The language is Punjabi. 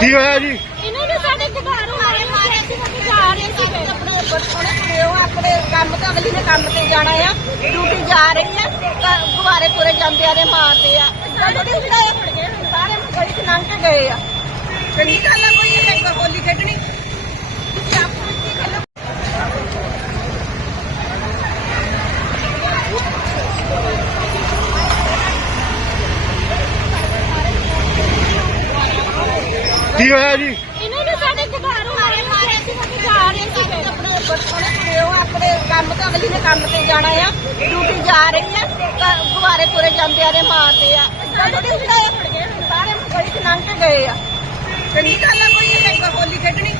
ਕੀ ਹੋਇਆ ਜੀ? ਇਹਨਾਂ ਨੇ ਸਾਡੇ ਘਰ ਮਾਰੇ ਮਾਰੇ ਅਸੀਂ ਕਿਤੇ ਜਾ ਰਹੇ ਸੀ। ਆਪਣੇ ਕੁੜੇ ਉਹ ਆਪਣੇ ਕੰਮ ਤੋਂ ਅਗਲੀ ਨੇ ਕੰਮ ਤੇ ਜਾਣਾ ਆ। ਡਿਊਟੀ ਜਾ ਰਹੀ ਆ ਤਾਂ ਗੁਬਾਰੇ ਪੂਰੇ ਜਾਂਦੇ ਆ ਨੇ ਮਾਰਦੇ ਆ। ਸਾਰੇ ਗਲੀ ਚ ਲੰਘ ਕੇ ਗਏ ਆ। ਚੰਗੀ ਗੱਲ ਆ ਕੋਈ ਇਹ ਹੋਲੀ ਖੇਡਣੀ? ਕੀ ਹੋਇਆ ਜੀ? ਇਹਨਾਂ ਨੇ ਸਾਡੇ ਘਰ ਮਾਰੇ ਮਾਰੇ ਅਸੀਂ ਕਿਤੇ ਜਾ ਰਹੇ ਸੀ ਆਪਣੇ ਬਰਤੋਣੇ ਕੁੜੇ ਉਹ ਆਪਣੇ ਕੰਮ ਤੋਂ ਅਗਲੀ ਨੇ ਕੰਮ ਤੇ ਜਾਣਾ ਆ। ਡਿਊਟੀ ਜਾ ਰਹੀ ਆ ਤਾਂ ਗੁਬਾਰੇ ਪੂਰੇ ਜਾਂਦੇ ਆ ਨੇ ਮਾਰਦੇ ਆ। ਹੁੰਦਾ ਆ। ਸਾਰੇ ਗਲੀ ਚ ਲੰਘ ਕੇ ਗਏ ਆ। ਗੱਲ ਆ ਕੋਈ ਇਹ ਹੋਲੀ ਖੇਡਣੀ।